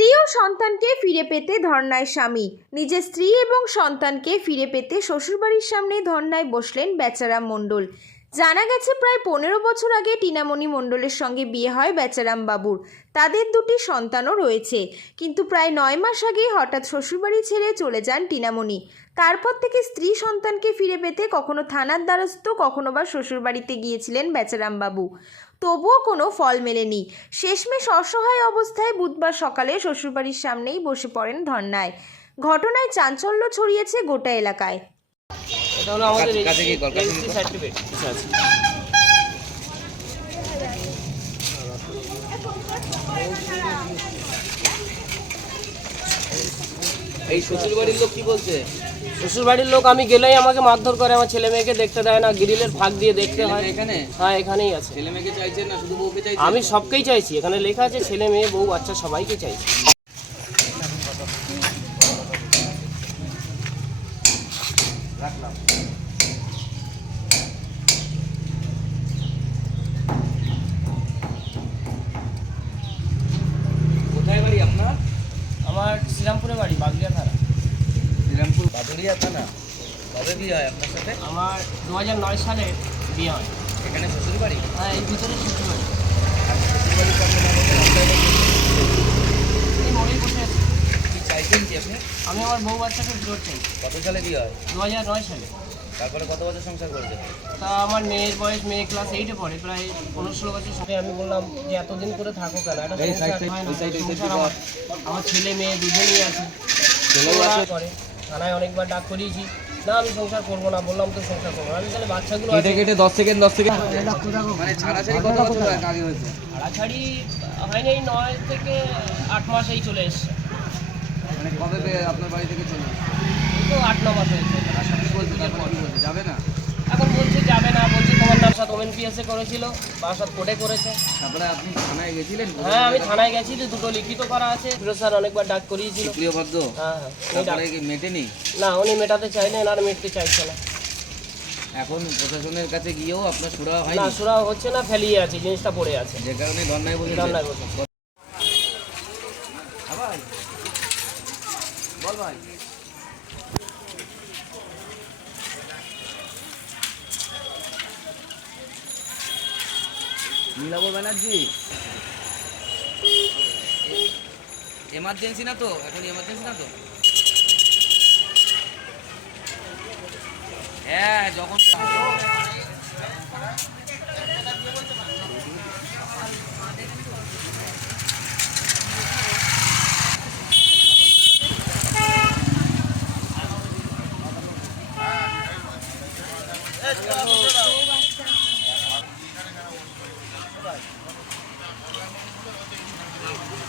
স্ত্রী ও সন্তানকে ফিরে পেতে ধর্নায় স্বামী। নিজের স্ত্রী এবং সন্তানকে ফিরে পেতে শ্বশুরবাড়ির সামনে ধর্নায় বসলেন বেচারা মণ্ডল। জানা গেছে প্রায় পনেরো বছর আগে টিনামণি মণ্ডলের সঙ্গে বিয়ে হয় বেচারাম বাবুর। তাদের দুটি সন্তানও রয়েছে। কিন্তু প্রায় নয় মাস আগে হঠাৎ শ্বশুরবাড়ি ছেড়ে চলে যান টিনামণি। তারপর থেকে স্ত্রী সন্তানকে ফিরে পেতে কখনো থানার দ্বারস্থ, কখনো বা শ্বশুরবাড়িতে গিয়েছিলেন বেচারাম বাবু। তবুও কোনো ফল মেলেনি। শেষমেশ অসহায় অবস্থায় বুধবার সকালে শ্বশুরবাড়ির সামনেই বসে পড়েন ধর্নায়। ঘটনায় চাঞ্চল্য ছড়িয়েছে গোটা এলাকায়। এটা হলো আমাদের কাছে- কাছে কি কল? কাছে কি রেজিস্ট্রি কল? সার্টিফিকেট আছে এই শ্বশুর বাড়ির লোক কি বলছে? শ্বশুর বাড়ির লোক আমি গেলেই আমাকে মারধর করে আমার ছেলে মেয়েকে দেখতে দেয় না গ্রিলের ফাঁক দিয়ে দেখতে হয়। এখানে? হ্যাঁ এখানেই আছে। ছেলে মেয়েকে চাইছেন না শুধু বউকে চাইছেন? আমি সবকেই চাইছি। এখানে লেখা আছে ছেলে মেয়ে বউ বাচ্চা সবাইকে চাইছি। কোথায় বাড়ি আপনার? আমার শ্রীরামপুরে বাড়ি বাগলিয়া থানা। শ্রীরামপুর বাদুরিয়া থানা? কবে বিয়ে হয় আপনার সাথে? আমার দু হাজার নয় সালে বিয়ে হয়। এখানে শ্বশুর বাড়ি হ্যাঁ এই ভিতরে শ্বশুর বাড়ি আর শ্বশুর বাড়ির সামনে না বসে রাস্তায় বসে এই মোড়েই বসে আছি কি চাইছেন আমি আমার বউ বাচ্চাকে ফেরত চাই। কত সালে বিয়ে হয়? দু হাজার নয় সালে। তারপরে কত বছর সংসার করছে তা আমার মেয়ের বয়স মেয়ে ক্লাস এইটে পড়ে প্রায় পনেরো ষোলো বছর সাথে আমি বললাম যে এতদিন করে থাকো কেন? একটা সংসার আমার আমার ছেলে মেয়ে দুজনেই আছে? করে। থানায় অনেকবার ডাক করিয়েছি। না আমি সংসার করব না বললাম তো সংসার করব আমি তাহলে বাচ্চাগুলো আছে। কেটে দশ সেকেন্ড দশ সেকেন্ড মানে ছাড়াছাড়ি কত বছর আগে হয়েছে? ছাড়াছাড়ি হয়নি এই নয় থেকে আট মাসেই চলে এসছে। মানে কবে আপনার বাড়ি থেকে চলে তো আট ন মাস হয়েছে। বলছে যাবে না? এখন বলছে যাবে না বলছে তোমার নাম সাথে ওমেন পিএসএ করেছিল বাসাত কোর্টে করেছে। তারপরে আপনি থানায় গেছিলেন? হ্যাঁ আমি থানায় গেছি যে দুটো লিখিত করা আছে। ফিরোজ স্যার অনেকবার ডাক করিয়েছিল। প্রিয় ভদ্র হ্যাঁ হ্যাঁ মেটেনি? না উনি মেটাতে চাইলেন আর মিটতে চাইছে না। এখন প্রশাসনের কাছে গিয়েও আপনার সুরা না হয়নি? সুরা হচ্ছে না ফেলিয়ে আছে জিনিসটা পড়ে আছে। যে কারণে ধর্নায় বসে বসে নীলাভ ব্যানার্জি। এমার্জেন্সি না তো? এখন এমার্জেন্সি না তো? হ্যাঁ যখন Thank you.